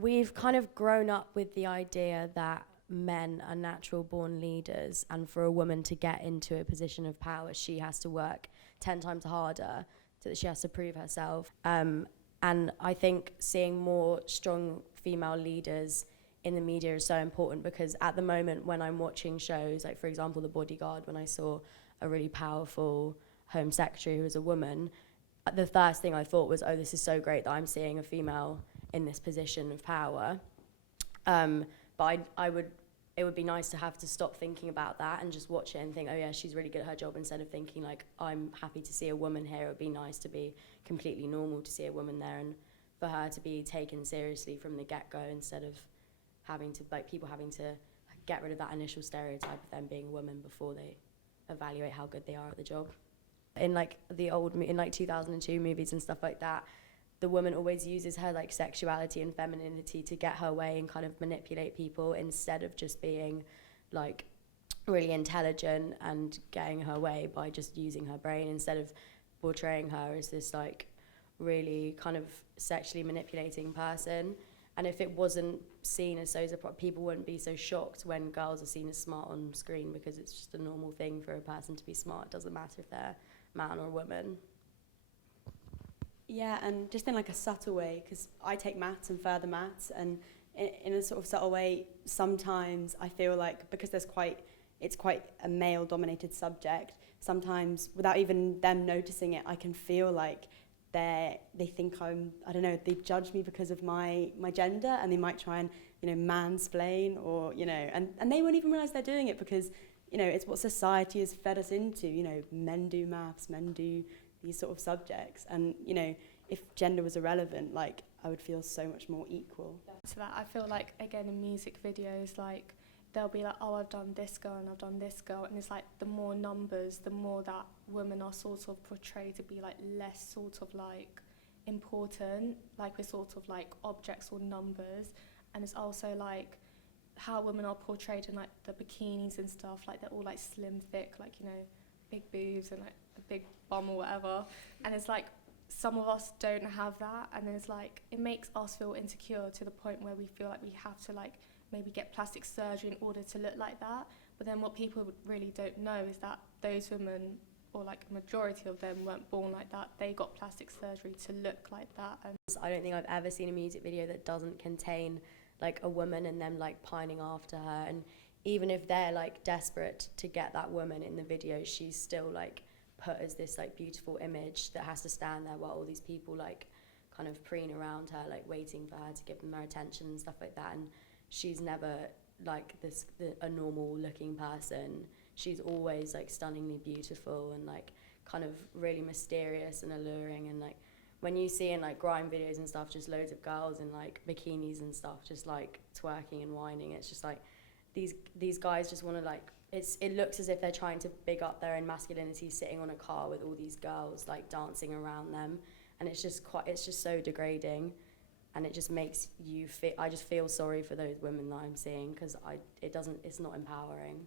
we've kind of grown up with the idea that men are natural born leaders, and for a woman to get into a position of power, she has to work 10 times harder, so that she has to prove herself. And I think seeing more strong female leaders in the media is so important, because at the moment when I'm watching shows, like for example The Bodyguard, when I saw a really powerful Home Secretary who was a woman, the first thing I thought was, oh, this is so great that I'm seeing a female in this position of power. But it would be nice to have to stop thinking about that and just watch it and think, oh yeah, she's really good at her job, instead of thinking like, I'm happy to see a woman here. It would be nice to be completely normal to see a woman there, and for her to be taken seriously from the get-go, instead of having to, like, people having to get rid of that initial stereotype of them being a woman before they evaluate how good they are at the job. In like in like 2002 movies and stuff like that, the woman always uses her like sexuality and femininity to get her way and kind of manipulate people, instead of just being like really intelligent and getting her way by just using her brain, instead of portraying her as this like really kind of sexually manipulating person. And if it wasn't seen as so, people wouldn't be so shocked when girls are seen as smart on screen, because it's just a normal thing for a person to be smart. It doesn't matter if they're a man or a woman. Yeah, and just in like a subtle way, because I take maths and further maths, and in a sort of subtle way, sometimes I feel like, because it's quite a male-dominated subject, sometimes without even them noticing it, I can feel like they think I don't know, they judge me because of my gender, and they might try and, mansplain, or, and they won't even realise they're doing it, because, it's what society has fed us into, men do maths, men do these sort of subjects, and, if gender was irrelevant, like, I would feel so much more equal. So that I feel like, again, in music videos, like, they'll be like, oh, I've done this girl and I've done this girl, and it's like the more numbers, the more that women are sort of portrayed to be like less sort of like important, like we're sort of like objects or numbers. And it's also like how women are portrayed in like the bikinis and stuff, like they're all like slim, thick, like, big boobs and like a big bum or whatever, and it's like some of us don't have that, and then it's like it makes us feel insecure to the point where we feel like we have to like maybe get plastic surgery in order to look like that. But then what people really don't know is that those women, or like a majority of them, weren't born like that. They got plastic surgery to look like that. And I don't think I've ever seen a music video that doesn't contain like a woman and them like pining after her, and even if they're like desperate to get that woman in the video, she's still like put as this like beautiful image that has to stand there while all these people like kind of preen around her, like waiting for her to give them her attention and stuff like that. And she's never like a normal looking person. She's always like stunningly beautiful and like kind of really mysterious and alluring. And like when you see in like grime videos and stuff, just loads of girls in like bikinis and stuff, just like twerking and whining, it's just like these guys just want to like, it looks as if they're trying to big up their own masculinity, sitting on a car with all these girls like dancing around them, and it's just so degrading. And it just makes you feel, I just feel sorry for those women that I'm seeing, because it's not empowering.